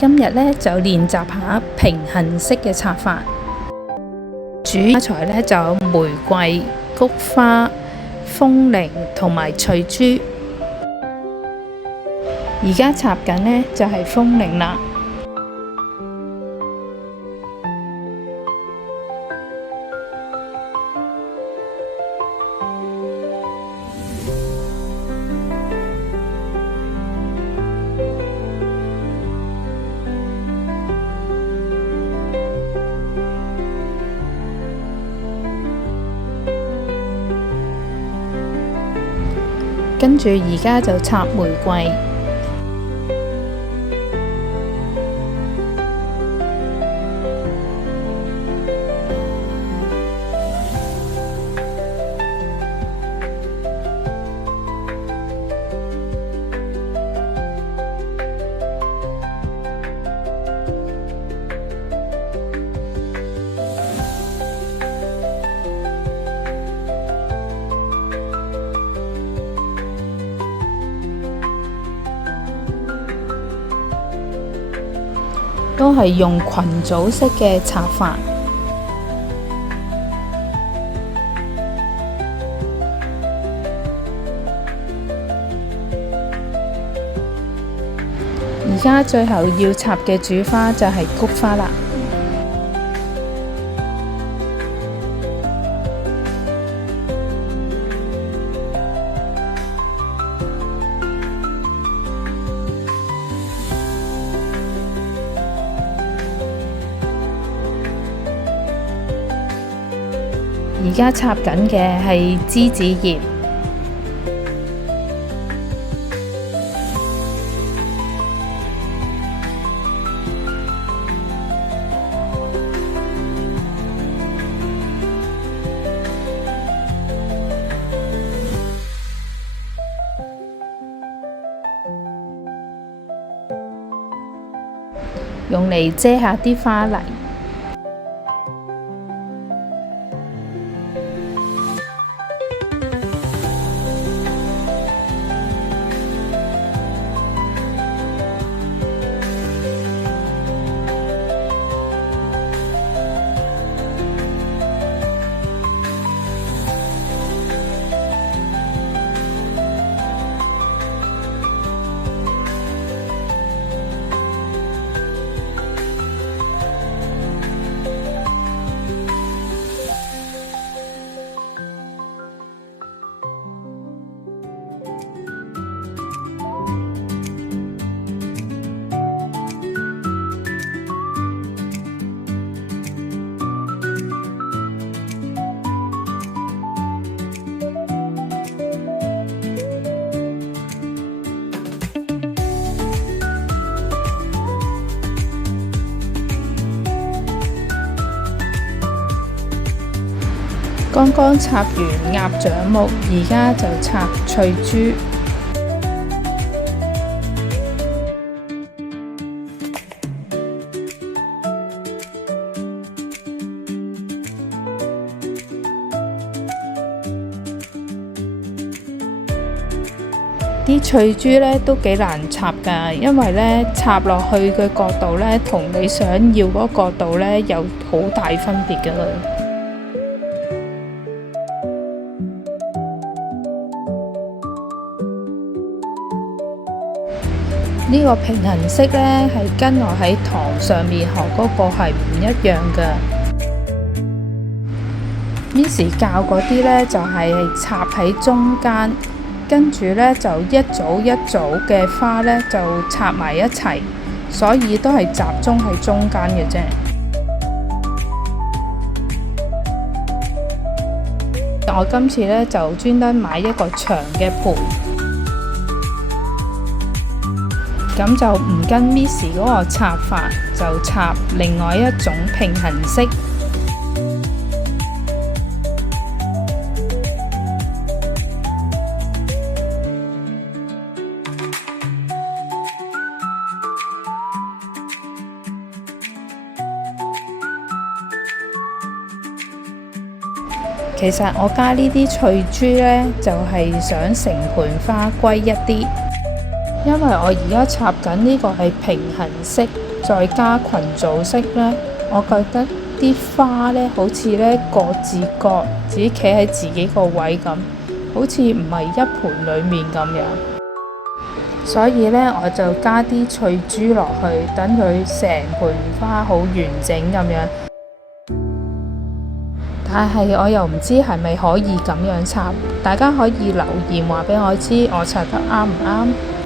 今日呢，就練習下平衡式嘅插法。主花材呢，就有玫瑰、菊花、風鈴同埋翠珠。而家插緊呢，就係風鈴啦。跟住而家就插玫瑰，都係用群組式嘅插法。而家最後要插嘅主花就係菊花啦。而家插緊嘅係梔子葉，用嚟遮下啲花泥。剛剛插完鴨掌木，而家就插翠珠。啲翠珠呢都幾難插㗎，因為呢插落去嘅角度呢，同你想要嗰個角度呢有好大分別㗎。呢個平衡式呢，係跟我喺堂上面學嗰個係唔一樣嘅。Miss 教嗰啲呢，就係插喺中間，跟住呢，就一組一組嘅花呢，就插埋一齊，所以都係集中喺中間嘅啫。我今次呢，就專登買一個長嘅盤。咁就唔跟 Miss 嗰個插法，就插另外一種平衡式。其實我加呢啲翠珠呢，就係想成盤花歸一啲。因為我而家插緊呢個係平衡式，再加群組式呢，我覺得啲花呢好似呢各自各自己企喺自己個位咁，好似唔係一盆裡面咁樣。所以呢，我就加啲翠珠落去，等佢成盆花好完整咁樣。但係我又唔知係咪可以咁樣插，大家可以留言話俾我知，我插得啱唔啱？